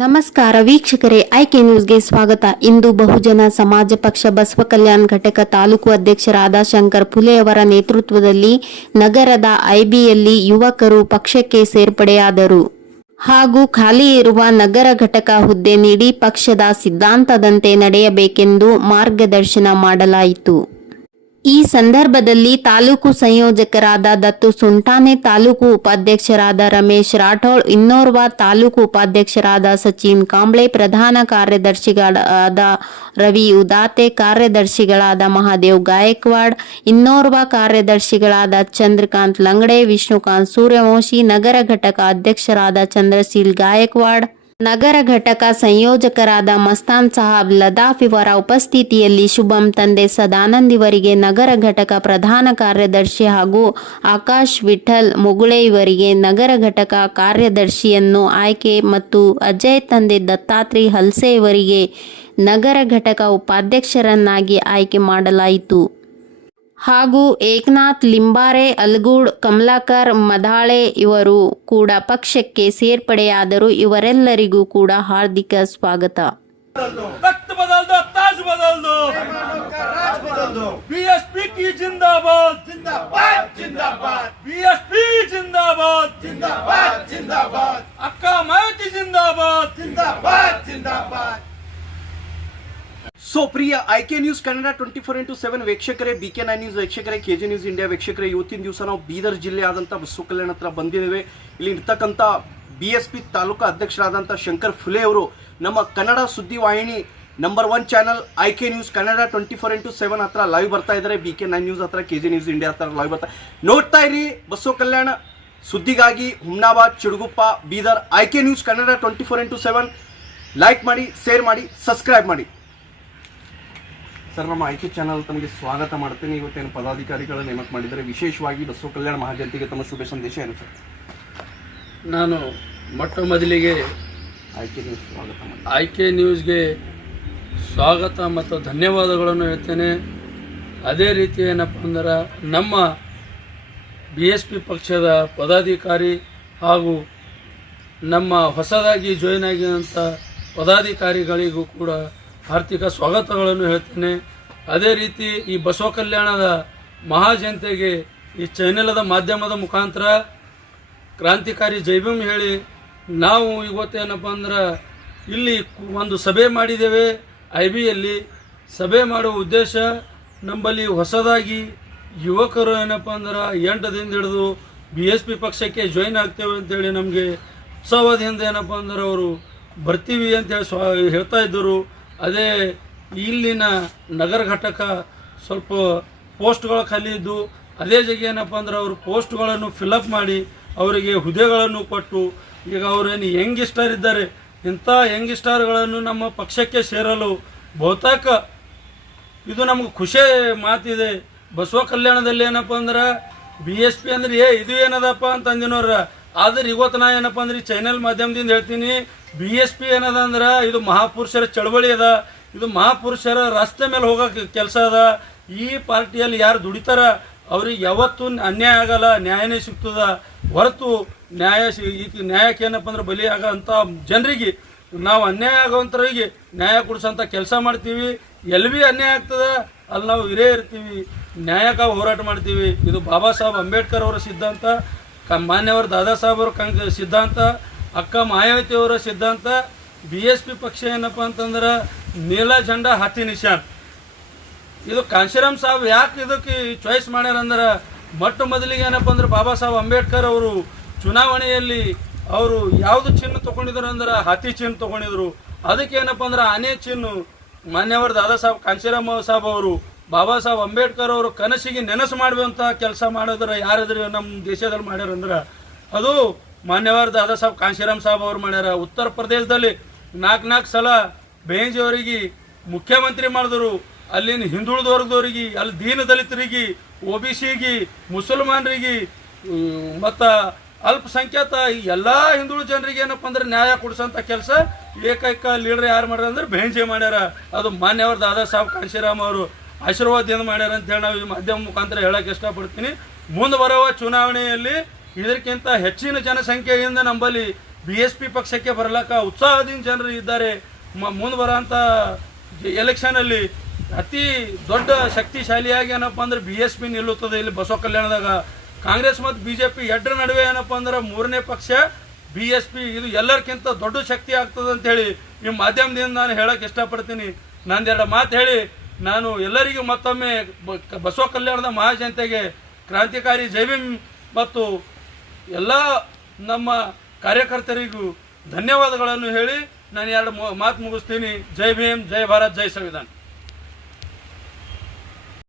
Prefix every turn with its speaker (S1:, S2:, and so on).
S1: ನಮಸ್ಕಾರ ವೀಕ್ಷಕರೇ, ಐಕೆ ನ್ಯೂಸ್ಗೆ ಸ್ವಾಗತ. ಇಂದು ಬಹುಜನ ಸಮಾಜ ಪಕ್ಷ ಬಸವ ಕಲ್ಯಾಣ ಘಟಕ ತಾಲೂಕು ಅಧ್ಯಕ್ಷರಾದ ಶಂಕರ್ ಫುಲೆ ಅವರ ನೇತೃತ್ವದಲ್ಲಿ ನಗರದ ಐಬಿಯಲ್ಲಿ ಯುವಕರು ಪಕ್ಷಕ್ಕೆ ಸೇರ್ಪಡೆಯಾದರು. ಹಾಗೂ ಖಾಲಿ ಇರುವ ನಗರ ಘಟಕ ಹುದ್ದೆ ನೀಡಿ ಪಕ್ಷದ ಸಿದ್ಧಾಂತದಂತೆ ನಡೆಯಬೇಕೆಂದು ಮಾರ್ಗದರ್ಶನ ಮಾಡಲಾಯಿತು. ಈ ಸಂದರ್ಭದಲ್ಲಿ ತಾಲೂಕು ಸಂಯೋಜಕರಾದ ದತ್ತು ಸುಂಟಾನೆ ತಾಲೂಕು ಉಪಾಧ್ಯಕ್ಷರಾದ ರಮೇಶ್ ರಾಠೋಳ್ ಇನ್ನೋರ್ವ ತಾಲೂಕು ಉಪಾಧ್ಯಕ್ಷರಾದ ಸಚಿನ್ ಕಾಂಬ್ಳೆ, ಪ್ರಧಾನ ಕಾರ್ಯದರ್ಶಿಗಳಾದ ರವಿ ಉದಾತೆ, ಕಾರ್ಯದರ್ಶಿಗಳಾದ ಮಹಾದೇವ್ ಗಾಯಕ್ವಾಡ್, ಇನ್ನೋರ್ವ ಕಾರ್ಯದರ್ಶಿಗಳಾದ ಚಂದ್ರಕಾಂತ್ ಲಂಗಡೆ, ವಿಷ್ಣುಕಾಂತ್ ಸೂರ್ಯವಂಶಿ, ನಗರ ಘಟಕ ಅಧ್ಯಕ್ಷರಾದ ಚಂದ್ರಶೀಲ್ ಗಾಯಕ್ವಾಡ್ ನಗರ ಘಟಕ ಸಂಯೋಜಕರಾದ ಮಸ್ತಾನ್ ಸಾಹಬ್ ಲದಾಫ್ ಇವರ ಉಪಸ್ಥಿತಿಯಲ್ಲಿ ಶುಭಂ ತಂದೆ ಸದಾನಂದ್ ಇವರಿಗೆ ನಗರ ಘಟಕ ಪ್ರಧಾನ ಕಾರ್ಯದರ್ಶಿ ಹಾಗೂ ಆಕಾಶ್ ವಿಠಲ್ ಮುಗುಳೆ ಇವರಿಗೆ ನಗರ ಘಟಕ ಕಾರ್ಯದರ್ಶಿಯನ್ನು ಆಯ್ಕೆ ಮತ್ತು ಅಜಯ್ ತಂದೆ ದತ್ತಾತ್ರಿ ಹಲ್ಸೆ ಇವರಿಗೆ ನಗರ ಘಟಕ ಉಪಾಧ್ಯಕ್ಷರನ್ನಾಗಿ ಆಯ್ಕೆ ಮಾಡಲಾಯಿತು. ಹಾಗೂ ಏಕನಾಥ್ ಲಿಂಬಾರೆ ಅಲ್ಗೂಡ್ ಕಮಲಾಕರ್ ಮಧಾಳೆ ಇವರು ಕೂಡ ಪಕ್ಷಕ್ಕೆ ಸೇರ್ಪಡೆಯಾದರು ಇವರೆಲ್ಲರಿಗೂ ಕೂಡ ಹಾರ್ದಿಕ ಸ್ವಾಗತ.
S2: ಅಕ್ಕ ಮಾತಿ ಜಿಂದಾಬಾದ್.
S3: ಜಿಂದಾಬಾದ್ ಜಿಂದಾಬಾದ್.
S4: ಸೊ ಪ್ರಿಯ I K news Kannada twenty four into seven ವೀಕ್ಷಕರೇ ಬಿ ಕೆ ನೈನ್ ನ್ಯೂಸ್ ವೀಕ್ಷಕರೇ ಕೆ ಜಿ ನ್ಯೂಸ್ ಇಂಡಿಯಾ ವೀಕ್ಷಕರೇ, ಇವತ್ತಿನ ದಿವಸ ನಾವು ಬೀದರ್ ಜಿಲ್ಲೆ ಆದಂಥ ಬಸವ ಕಲ್ಯಾಣ ಹತ್ರ ಬಂದಿದ್ದೇವೆ. ಇಲ್ಲಿ ಇರ್ತಕ್ಕಂಥ ಬಿ ಎಸ್ ಪಿ ತಾಲೂಕು ಅಧ್ಯಕ್ಷರಾದಂಥ ಶಂಕರ್ ಫುಲೆ ಅವರು ನಮ್ಮ ಕನ್ನಡ ಸುದ್ದಿ ವಾಹಿನಿ number one channel I K news Kannada twenty four into seven ಹತ್ರ ಲೈವ್ ಬರ್ತಾ ಇದ್ದಾರೆ. ಬಿ ಕೆ ನೈನ್ ನ್ಯೂಸ್ ಹತ್ರ ಕೆ ಜಿ ನ್ಯೂಸ್ ಇಂಡಿಯಾ ಹತ್ರ ಲೈವ್ ಬರ್ತಾ ನೋಡ್ತಾ ಇರಿ ಬಸವ ಕಲ್ಯಾಣ ಸುದ್ದಿಗಾಗಿ Humnabad, Chitguppa, Bidar I K news Kannada twenty four into seven like ಮಾಡಿ ಶೇರ್ ಮಾಡಿ ಸಬ್ಸ್ಕ್ರೈಬ್ ಮಾಡಿ. ಸರ್ ನಮ್ಮ ಆಯ್ಕೆ ಚಾನಲ್ ತಮಗೆ ಸ್ವಾಗತ ಮಾಡ್ತೇನೆ. ಇವತ್ತೇನು ಪದಾಧಿಕಾರಿಗಳ ನೇಮಕ ಮಾಡಿದರೆ ವಿಶೇಷವಾಗಿ ಬಸವ ಕಲ್ಯಾಣ ಮಹಾಜನತೆಗೆ ತಮ್ಮ ಶುಭ ಸಂದೇಶ ಏನು ಸರ್?
S5: ನಾನು ಮೊಟ್ಟ ಮೊದಲಿಗೆ
S4: ಆಯ್ಕೆ ನ್ಯೂಸ್ ಸ್ವಾಗತ ಮಾಡಿ
S5: ಆಯ್ಕೆ ನ್ಯೂಸ್ಗೆ ಸ್ವಾಗತ ಮತ್ತು ಧನ್ಯವಾದಗಳನ್ನು ಹೇಳ್ತೇನೆ. ಅದೇ ರೀತಿ ಏನಪ್ಪ ಅಂದ್ರೆ ನಮ್ಮ ಬಿ ಎಸ್ ಪಿ ಪಕ್ಷದ ಪದಾಧಿಕಾರಿ ಹಾಗೂ ನಮ್ಮ ಹೊಸದಾಗಿ ಜಾಯ್ನ್ ಆಗಿದಂಥ ಪದಾಧಿಕಾರಿಗಳಿಗೂ ಕೂಡ ಆರ್ಥಿಕ ಸ್ವಾಗತಗಳನ್ನು ಹೇಳ್ತೇನೆ. ಅದೇ ರೀತಿ ಈ ಬಸವ ಕಲ್ಯಾಣದ ಮಹಾಜನತೆಗೆ ಈ ಚಾನೆಲದ ಮಾಧ್ಯಮದ ಮುಖಾಂತರ ಕ್ರಾಂತಿಕಾರಿ ಜೈಭೀಮ್ ಹೇಳಿ ನಾವು ಇವತ್ತೇನಪ್ಪ ಅಂದ್ರೆ ಇಲ್ಲಿ ಒಂದು ಸಭೆ ಮಾಡಿದ್ದೇವೆ. ಐ ಬಿಯಲ್ಲಿ ಸಭೆ ಮಾಡುವ ಉದ್ದೇಶ ನಮ್ಮಲ್ಲಿ ಹೊಸದಾಗಿ ಯುವಕರು ಏನಪ್ಪ ಅಂದ್ರೆ ಎಂಟು ದಿನ ಹಿಡಿದು ಬಿ ಎಸ್ ಪಿ ಪಕ್ಷಕ್ಕೆ ಜಾಯಿನ್ ಆಗ್ತೇವೆ ಅಂತೇಳಿ ನಮಗೆ ಉತ್ಸವದಿಂದ ಏನಪ್ಪ ಅಂದ್ರೆ ಅವರು ಬರ್ತೀವಿ ಅಂತೇಳಿ ಸ್ವಾ ಹೇಳ್ತಾ ಇದ್ದರು. ಅದೇ ಇಲ್ಲಿನ ನಗರ ಘಟಕ ಸ್ವಲ್ಪ ಪೋಸ್ಟ್ಗಳು ಖಾಲಿ ಇದ್ದು, ಅದೇ ಜಗ ಏನಪ್ಪ ಅಂದ್ರೆ ಅವರು ಪೋಸ್ಟ್ಗಳನ್ನು ಫಿಲಪ್ ಮಾಡಿ ಅವರಿಗೆ ಹುದ್ದೆಗಳನ್ನು ಕೊಟ್ಟು, ಈಗ ಅವರೇನು ಯಂಗಿಸ್ಟರ್ ಇದ್ದಾರೆ, ಇಂಥ ಯಂಗಿಸ್ಟಾರ್ಗಳನ್ನು ನಮ್ಮ ಪಕ್ಷಕ್ಕೆ ಸೇರಲು ಬಹುತೇಕ ಇದು ನಮ್ಗೆ ಖುಷಿ ಮಾತಿದೆ. ಬಸವ ಕಲ್ಯಾಣದಲ್ಲಿ ಏನಪ್ಪ ಅಂದ್ರೆ ಬಿ ಎಸ್ ಪಿ ಅಂದ್ರೆ ಏ, ಇದು ಏನದಪ್ಪ ಅಂತ ಅಂದಿನವ್ರ ಆದ್ರೆ ಇವತ್ತು ನಾ ಏನಪ್ಪ ಅಂದ್ರೆ ಈ ಚಾನೆಲ್ ಮಾಧ್ಯಮದಿಂದ ಹೇಳ್ತೀನಿ ಬಿ ಎಸ್ ಪಿ ಏನದ ಅಂದ್ರೆ ಇದು ಮಹಾಪುರುಷರ ಚಳವಳಿ ಅದ. ಇದು ಮಹಾಪುರುಷರ ರಸ್ತೆ ಮೇಲೆ ಹೋಗೋಕೆ ಕೆಲಸ ಅದ. ಈ ಪಾರ್ಟಿಯಲ್ಲಿ ಯಾರು ದುಡಿತಾರ, ಅವ್ರಿಗೆ ಯಾವತ್ತೂ ಅನ್ಯಾಯ ಆಗಲ್ಲ, ನ್ಯಾಯನೇ ಸಿಗ್ತದ. ಹೊರತು ನ್ಯಾಯ ನ್ಯಾಯಕ್ಕೆ ಏನಪ್ಪ ಅಂದ್ರೆ ಬಲಿ ಜನರಿಗೆ, ನಾವು ಅನ್ಯಾಯ ಆಗೋವಂಥವ್ರಿಗೆ ನ್ಯಾಯ ಕೊಡಿಸೋಂಥ ಕೆಲಸ ಮಾಡ್ತೀವಿ. ಎಲ್ಲಿ ಭೀ ಅನ್ಯಾಯ ಆಗ್ತದ, ಅಲ್ಲಿ ನಾವು ಇರೇ ಇರ್ತೀವಿ ನ್ಯಾಯಕ್ಕಾಗಿ ಹೋರಾಟ ಮಾಡ್ತೀವಿ. ಇದು ಬಾಬಾ ಸಾಹೇಬ್ ಅಂಬೇಡ್ಕರ್ ಅವರ ಸಿದ್ಧಾಂತ. ಕ ಮಾನ್ಯವರು ದಾದಾ ಅವರ ಕಂಕ ಸಿದ್ಧಾಂತ, ಅಕ್ಕ ಮಾಯಾವತಿ ಅವರ ಸಿದ್ಧಾಂತ, ಬಿ ಎಸ್ ಪಿ ಪಕ್ಷ ಏನಪ್ಪ ಅಂತಂದ್ರೆ ನೀಲ ಜಂಡ ಹತ್ತಿ ನಿಶಾನ್. ಇದು ಕಾಂಶಿರಾಮ್ ಸಾಹೇಬ್ ಯಾಕೆ ಇದಕ್ಕೆ ಚಾಯ್ಸ್ ಮಾಡ್ಯಾರಂದ್ರೆ ಮೊಟ್ಟ ಮೊದಲಿಗೆ ಏನಪ್ಪ ಅಂದ್ರೆ ಬಾಬಾ ಸಾಹೇಬ್ ಅಂಬೇಡ್ಕರ್ ಅವರು ಚುನಾವಣೆಯಲ್ಲಿ ಅವರು ಯಾವುದು ಚಿನ್ನ ತಗೊಂಡಿದ್ರು ಅಂದ್ರೆ ಹತ್ತಿ ಚಿನ್ನ ತಗೊಂಡಿದ್ರು. ಅದಕ್ಕೆ ಏನಪ್ಪ ಅಂದ್ರೆ ಆನೆ ಚಿನ್ನು ಮಾನ್ಯವರು ದಾದಾ ಸಾಹೇಬ್ ಕಾಂಶಿರಾಮ್ ಸಾಹೇಬ್ ಅವರು ಬಾಬಾ ಸಾಹೇಬ್ ಅಂಬೇಡ್ಕರ್ ಅವರು ಕನಸಿಗೆ ನೆನಸು ಮಾಡುವಂಥ ಕೆಲಸ ಮಾಡಿದ್ರೆ ಯಾರಾದ್ರೂ ನಮ್ಮ ದೇಶದಲ್ಲಿ ಮಾಡ್ಯಾರಂದ್ರೆ ಅದು ಮಾನ್ಯವಾರ ದಾದಾ ಸಾಹೇಬ್ ಕಾಂಶಿರಾಮ್ ಸಾಹೇಬ್ ಅವ್ರು ಮಾಡ್ಯಾರ. ಉತ್ತರ ಪ್ರದೇಶದಲ್ಲಿ ನಾಲ್ಕು ನಾಲ್ಕು ಸಲ ಬೇಂಜ್ ಅವರಿಗೆ ಮುಖ್ಯಮಂತ್ರಿ ಮಾಡಿದ್ರು. ಅಲ್ಲಿನ ಹಿಂದುಳಿದ ವರ್ಗದವರಿಗೆ ಅಲ್ಲಿ ದೀನ ದಲಿತರಿಗೆ, ಒ ಬಿ ಸಿಗೆ, ಮುಸಲ್ಮಾನರಿಗೆ ಮತ್ತು ಅಲ್ಪಸಂಖ್ಯಾತ ಈ ಎಲ್ಲ ಹಿಂದುಳಿದ ಜನರಿಗೆ ಏನಪ್ಪ ಅಂದ್ರೆ ನ್ಯಾಯ ಕೊಡಿಸೋಂಥ ಕೆಲಸ ಏಕೈಕ ಲೀಡರ್ ಯಾರು ಮಾಡ್ಯಾರ ಅಂದ್ರೆ ಬೇಂಜೆ ಮಾಡ್ಯಾರ. ಅದು ಮಾನ್ಯವರ ದಾದಾ ಸಾಹೇಬ್ ಕಾಂಶಿರಾಮ್ ಅವರು. ಆಶೀರ್ವಾದದಿಂದ ಮಾಡ್ಯಾರ ಅಂತ ಹೇಳಿ ನಾವು ಈ ಮಾಧ್ಯಮ ಮುಖಾಂತರ ಹೇಳಕ್ಕೆ ಇಷ್ಟಪಡ್ತೀನಿ. ಮುಂದೆ ಬರುವ ಚುನಾವಣೆಯಲ್ಲಿ ಇದಕ್ಕಿಂತ ಹೆಚ್ಚಿನ ಜನಸಂಖ್ಯೆಯಿಂದ ನಂಬಲ್ಲಿ ಬಿ ಎಸ್ ಪಿ ಪಕ್ಷಕ್ಕೆ ಬರಲಕ್ಕ ಉತ್ಸಾಹದಿಂದ ಜನರು ಇದ್ದಾರೆ. ಮುಂದೆ ಬರೋಂಥ ಎಲೆಕ್ಷನಲ್ಲಿ ಅತಿ ದೊಡ್ಡ ಶಕ್ತಿಶಾಲಿಯಾಗಿ ಏನಪ್ಪ ಅಂದ್ರೆ ಬಿ ಎಸ್ ಪಿ ನಿಲ್ಲುತ್ತದೆ ಇಲ್ಲಿ ಬಸವ ಕಲ್ಯಾಣದಾಗ. ಕಾಂಗ್ರೆಸ್ ಮತ್ತು ಬಿ ಜೆ ಪಿ ನಡುವೆ ಏನಪ್ಪ ಅಂದ್ರೆ ಮೂರನೇ ಪಕ್ಷ ಬಿ ಎಸ್ ಪಿ ಇದು ಎಲ್ಲರಿಗಿಂತ ದೊಡ್ಡ ಶಕ್ತಿ ಆಗ್ತದೆ ಅಂತ ಹೇಳಿ ಈ ಮಾಧ್ಯಮದಿಂದ ನಾನು ಹೇಳಕ್ಕೆ ಇಷ್ಟಪಡ್ತೀನಿ. ನಂದೆರಡು ಮಾತು ಹೇಳಿ. ನಾನು ಎಲ್ಲರಿಗೂ ಮತ್ತೊಮ್ಮೆ ಬಸವ ಕಲ್ಯಾಣದ ಮಹಾಜನತೆಗೆ ಕ್ರಾಂತಿಕಾರಿ ಜೈ ಭೀಮ್ ಮತ್ತು ಎಲ್ಲ ನಮ್ಮ ಕಾರ್ಯಕರ್ತರಿಗೂ ಧನ್ಯವಾದಗಳನ್ನು ಹೇಳಿ ನಾನು ಎರಡು ಮಾತು ಮುಗಿಸ್ತೀನಿ. ಜೈ ಭೀಮ್, ಜೈ ಭಾರತ್, ಜೈ ಸಂವಿಧಾನ್.